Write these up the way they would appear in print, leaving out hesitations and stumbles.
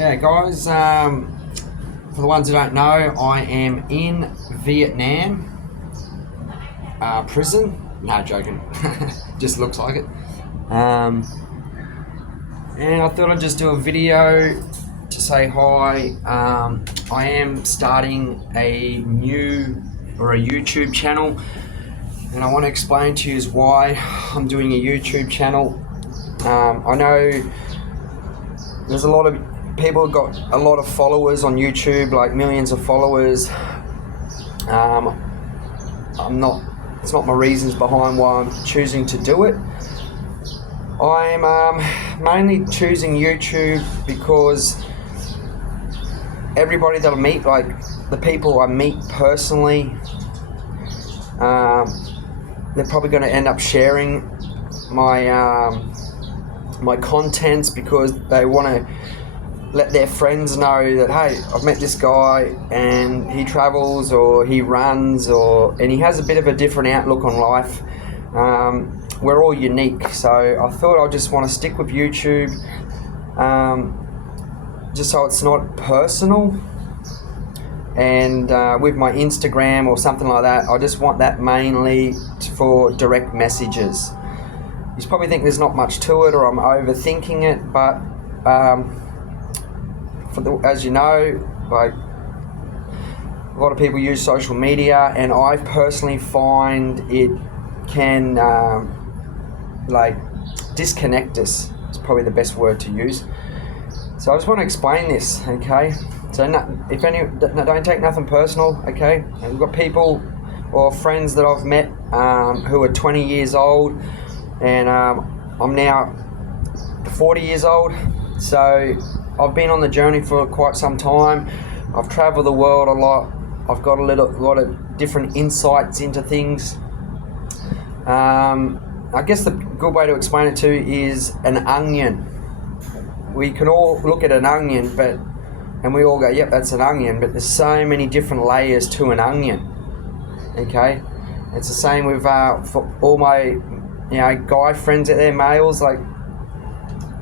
Yeah, guys, for the ones who don't know, I am in Vietnam prison. No, joking. Just looks like it. And I thought I'd just do a video to say hi. I am starting a YouTube channel, and I want to explain to you why I'm doing a YouTube channel. I know there's a lot of people who've got a lot of followers on YouTube, like millions of followers. It's not my reasons behind why I'm choosing to do it. I'm mainly choosing YouTube because everybody that I meet, like the people I meet personally, they're probably going to end up sharing my contents because they want to let their friends know that, hey, I've met this guy and he travels or he runs and he has a bit of a different outlook on life. We're all unique, so I thought I just want to stick with YouTube, just so it's not personal. And with my Instagram or something like that, I just want that mainly for direct messages. You probably think there's not much to it or I'm overthinking it, but as you know, like a lot of people use social media, and I personally find it can disconnect us. It's probably the best word to use. So I just want to explain this, okay? So don't take nothing personal, okay? And we've got people or friends that I've met who are 20 years old, and I'm now 40 years old. So I've been on the journey for quite some time. I've traveled the world a lot. I've got a lot of different insights into things. I guess the good way to explain it to you is an onion. We can all look at an onion, and we all go, yep, that's an onion, but there's so many different layers to an onion, okay? It's the same with for all my guy friends out there, males. Like,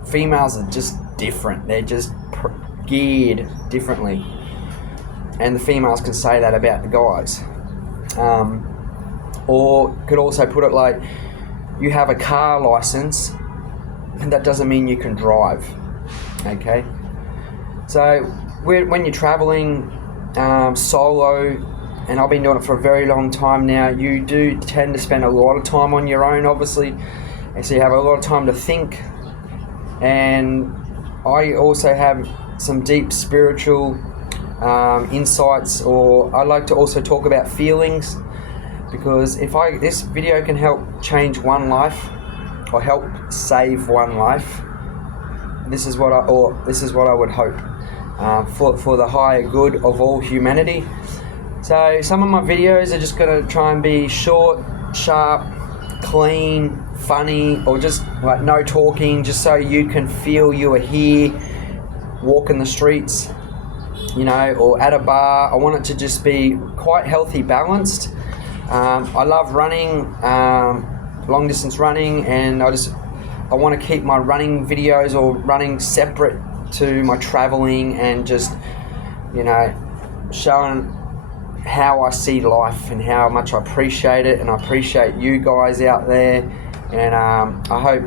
females are just different. They're just geared differently, and the females can say that about the guys. Or could also put it like, you have a car license, and that doesn't mean you can drive, okay? So when you're traveling solo, and I've been doing it for a very long time now, you do tend to spend a lot of time on your own, obviously, and so you have a lot of time to think. And I also have some deep spiritual insights, or I like to also talk about feelings, because this video can help change one life or help save one life, this is what I would hope for the higher good of all humanity. So some of my videos are just going to try and be short, sharp, clean, funny, or just like no talking, just so you can feel you are here walking the streets, or at a bar. I want it to just be quite healthy, balanced. I love running, long distance running, and I want to keep my running videos or running separate to my traveling, and just showing how I see life and how much I appreciate it, and I appreciate you guys out there, and I hope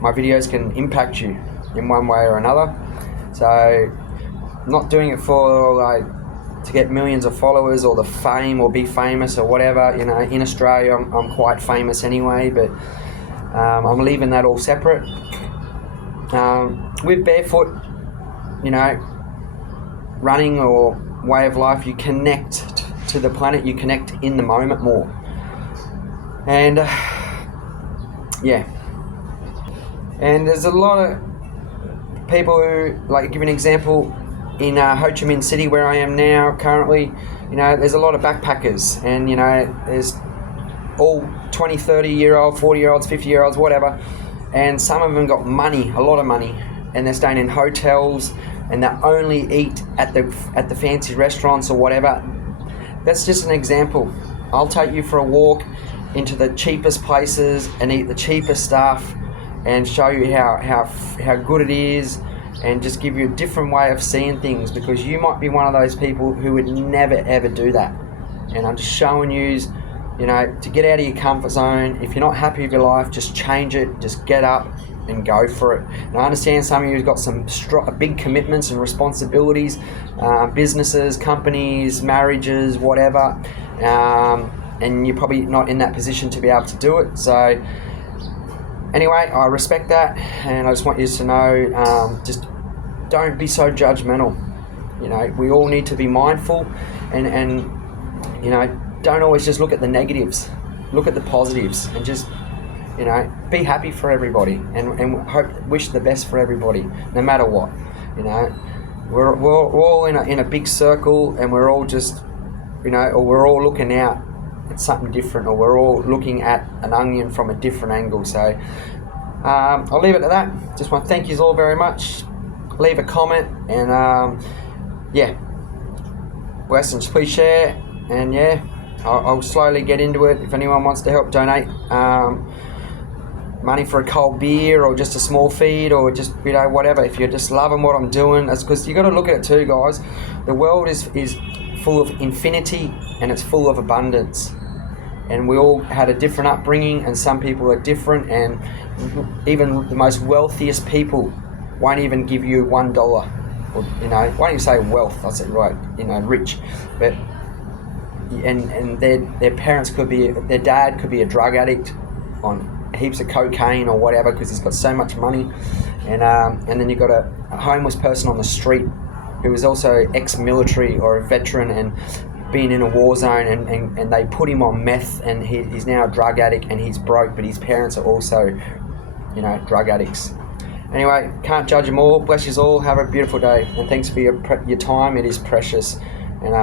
my videos can impact you in one way or another. So I'm not doing it for to get millions of followers or the fame or be famous or whatever. In Australia I'm quite famous anyway, but I'm leaving that all separate. With barefoot, running or way of life, you connect to the planet, you connect in the moment more. And and there's a lot of people who, like, give an example, in Ho Chi Minh City, where I am now currently, there's a lot of backpackers, and there's all 20, 30 year old, 40 year olds, 50 year olds, whatever, and some of them got money, a lot of money, and they're staying in hotels, and they only eat at the fancy restaurants or whatever. That's just an example. I'll take you for a walk into the cheapest places and eat the cheapest stuff, and show you how good it is, and just give you a different way of seeing things, because you might be one of those people who would never ever do that. And I'm just showing you, to get out of your comfort zone. If you're not happy with your life, just change it, just get up and go for it. And I understand some of you have got some big commitments and responsibilities, businesses, companies, marriages, whatever, and you're probably not in that position to be able to do it. So anyway, I respect that, and I just want you to know, just don't be so judgmental. We all need to be mindful, and don't always just look at the negatives. Look at the positives, and just be happy for everybody, and wish the best for everybody, no matter what. We're all in a big circle, and we're all just, or we're all looking out at something different, or we're all looking at an onion from a different angle. So I'll leave it at that. Just want to thank you all very much. Leave a comment, and Western, please share, and I'll slowly get into it. If anyone wants to help donate money for a cold beer, or just a small feed, or just whatever, if you're just loving what I'm doing, that's because you got to look at it too, guys. The world is full of infinity, and it's full of abundance, and we all had a different upbringing, and some people are different, and even the most wealthiest people won't even give you $1, or why don't you say wealth? I said right, rich, but and their parents could be, their dad could be a drug addict on heaps of cocaine or whatever, because he's got so much money, and then you've got a homeless person on the street who is also ex-military or a veteran and been in a war zone, and they put him on meth, and he's now a drug addict, and he's broke, but his parents are also drug addicts. Anyway, can't judge them all. Bless you all. Have a beautiful day, and thanks for your time. It is precious, and